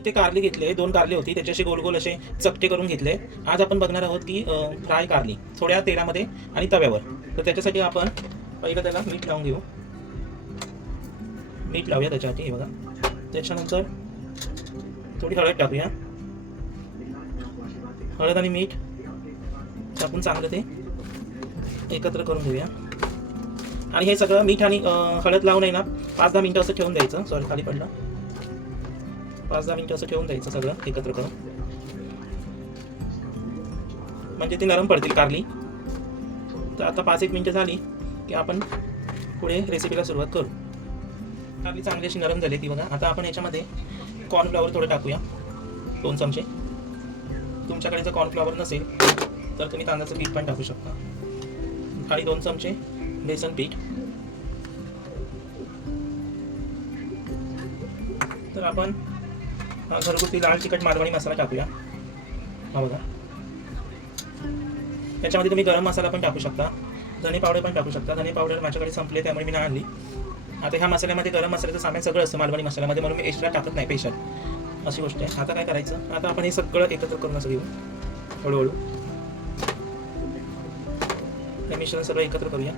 इथे कारली घेतले दोन कारली होती. त्याच्याशी गोल गोल असे चपटे करून घेतले आज आपण बघणार आहोत की फ्राय कारली थोड्या तेलामध्ये आणि तव्यावर. तर त्याच्यासाठी आपण पहिलं त्याला मीठ लावून घेऊ. मीठ लावूया त्याच्यासाठी हे बघा. त्याच्यानंतर थोडी हळद टाकूया. हळद आणि मीठ टाकून चांगलं ते एकत्र करून घेऊया. आणि हे सगळं मीठ आणि हळद लावून आहे ना पाच दहा मिनटं असं ठेवून द्यायचं. सॉरी खाली पडलं. पाच दहा मिनटं असं ठेवून द्यायचं सगळं एकत्र करून. म्हणजे ती नरम पडतील कारली. तर आता पाच एक मिनटं झाली की आपण पुढे रेसिपीला सुरुवात करू. कारली चांगली अशी नरम झाली ती बघा. आता आपण याच्यामध्ये कॉर्नफ्लॉवर थोडं टाकूया. दोन चमचे. तुमच्याकडे जर कॉर्नफ्लॉवर नसेल तर तुम्ही तांदळाचं पीठ पण टाकू शकता. आणि दोन चमचे बेसन पीठ. तर आपण घरगुती लाल तिखट मालवणी मसाला टाकूया. हा बघा. त्याच्यामध्ये तुम्ही गरम मसाला पण टाकू शकता. धने पावडर पण टाकू शकता. धने पावडर माझ्याकडे संपले त्यामुळे मी आणली. आता ह्या मसाल्यामध्ये गरम मसाल्याचं सामान सगळं असतं मालवणी मसाल्यामध्ये म्हणून मी एक्स्ट्रा टाकत नाही पेशात अशी गोष्ट आहे. आता काय करायचं? आता आपण हे सगळं एकत्र करून असं घेऊ. हळूहळू. हे मिश्रण सगळं एकत्र करूया.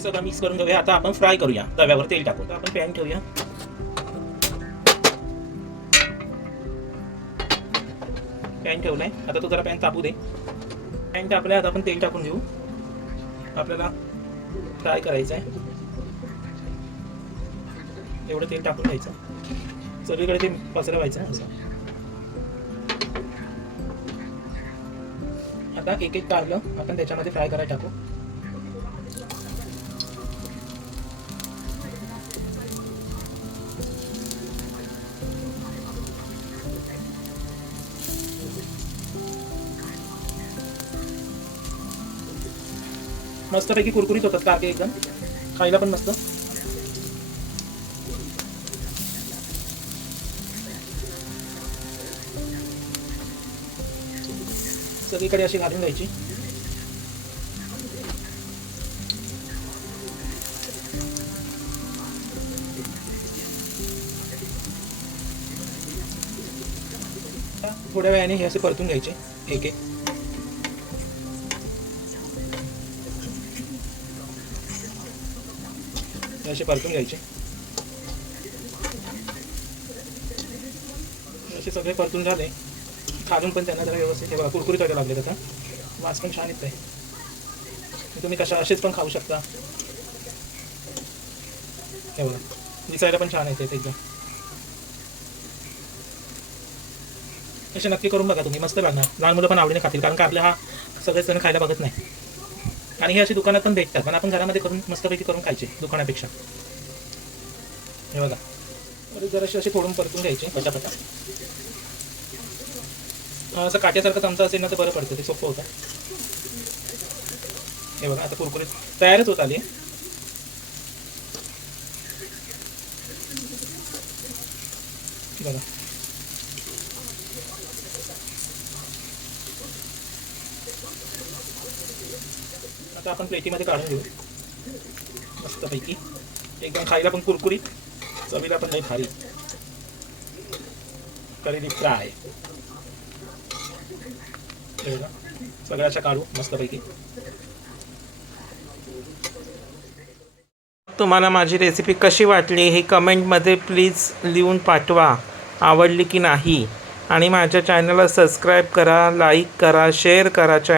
सगळं मिक्स करून घेऊया. आता आपण फ्राय करूया. तव्यावर तेल टाकू तर आपण पॅन ठेवूया. पॅन ठेवलाय. आता तो जरा पॅन तापू दे. पॅन टाकलाय आता आपण तेल टाकून घेऊ आपल्याला फ्राय करायचं आहे एवढं तेल टाकून घ्यायचं. सगळीकडे ते पसरवायचं असं. आता एक एक टाकलं आपण त्याच्यामध्ये फ्राय करायला टाकू. मस्तपैकी कुरकुरीत होतात का एकदम. खायला पण मस्त. सगळीकडे अशी घालून घ्यायची. थोड्या वेळाने हे असे परतून घ्यायचे एक एक. असे परतून घ्यायचे. असे सगळे परतून झाले. खालून पण त्यांना जरा व्यवस्थित हे बघा कुरकुरीत वगैरे लागले त्याचा. वास पण छान येत आहे तुम्ही कशा असेच पण खाऊ शकता. हे बघा दिसायला पण छान येते एकदम. असे नक्की करून बघा तुम्ही मस्त लागणार. लहान मुलं पण आवडीने खातील कारण का आपल्या हा सगळेच जण खायला बघत नाही. आणि हे असे दुकानात पण भेटतात पण आपण घरामध्ये करून मस्तपैकी करून खायचे दुकानापेक्षा. हे बघा. तर जराशी असे फोडून परतून घ्यायचे पटापटा. असं काट्यासारखं चमचा असेल ना तर बरं पडतं ते सोपं होतं. हे बघा आता कुरकुरीत तयारच होत आली. बघा. आता आपण प्लेटीमध्ये काढून घेऊ. मस्तपैकी. एकदम खायला पण कुरकुरीत. चवीला पण नाही भारी. करेली फ्राय सगळ्याच्या काढू. मस्तपैकी. तुम्हाला माझी रेसिपी कशी वाटली हे कमेंटमध्ये प्लीज लिहून पाठवा. आवडली की नाही. आणि माझ्या चॅनलला सबस्क्राईब करा लाईक करा शेअर करा. चॅ